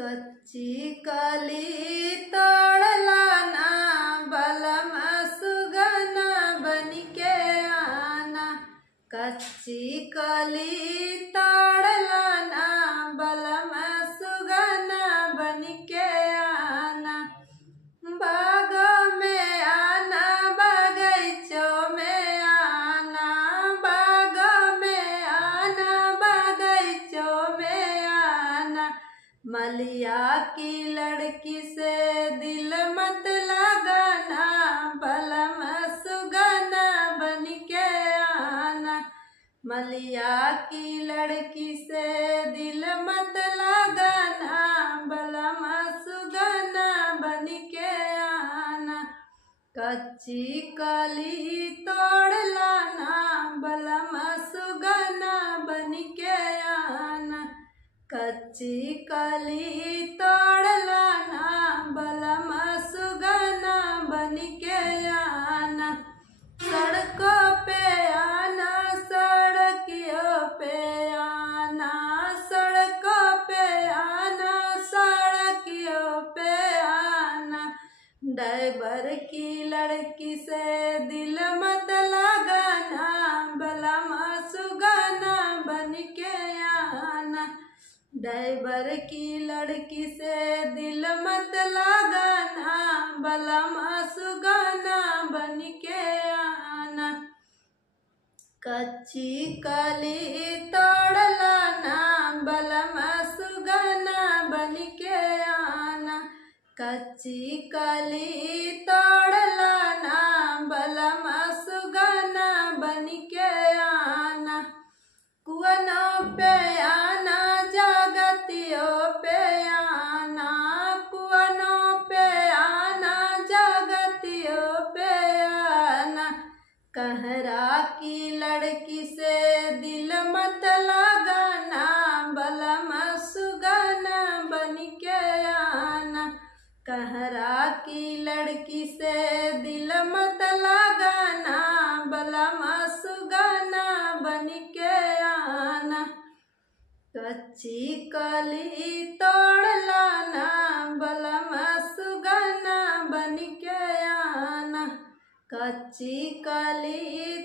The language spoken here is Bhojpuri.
कच्ची कली तोड़ला ना बलम सुगना बनिके आना। कच्ची कली तोड़ला ना बलम सुगना बनिके आना। बागों में आना बगीचों में आना, बागों में आना बगीचों में आना। मलिया की लड़की से दिल मत लगाना, बलम सुगना बनिके आना। मलिया की लड़की से दिल मत लगाना, बलम सुगना बनिके आना। कच्ची कली तोड़ला ना बलम सुगना बनिके आना। कच्ची कली तोड़ला ना बलम सुगना बनिके आना। सड़कों पे आना, सड़कियों पे आना, सड़कों पे आना, सड़कियों पे आना। ड्राइवर की लड़की से दिल मत लगाना, बलम सुगना बनिके आना। ड्राइवर की लड़की से दिल मत लगाना, बलम सुगना बनिके आना। कच्ची कली तोड़ला ना बलम सुगना बनिके आना। कच्ची कली तोड़ला ना बलम सुगना बनिके आना। कुआनों पे आना, जगतियों पे आना, कुआनों पे आना, जगतियों पे आना। कहरा की लड़की से दिल मत लगाना, बलम सुगना बनिके आना। कहरा की लड़की से दिल मत लगाना, बलम सुगना बनिके आना। कच्ची कली तोड़ला ना बलम सुगना बनिके आना। कच्ची कली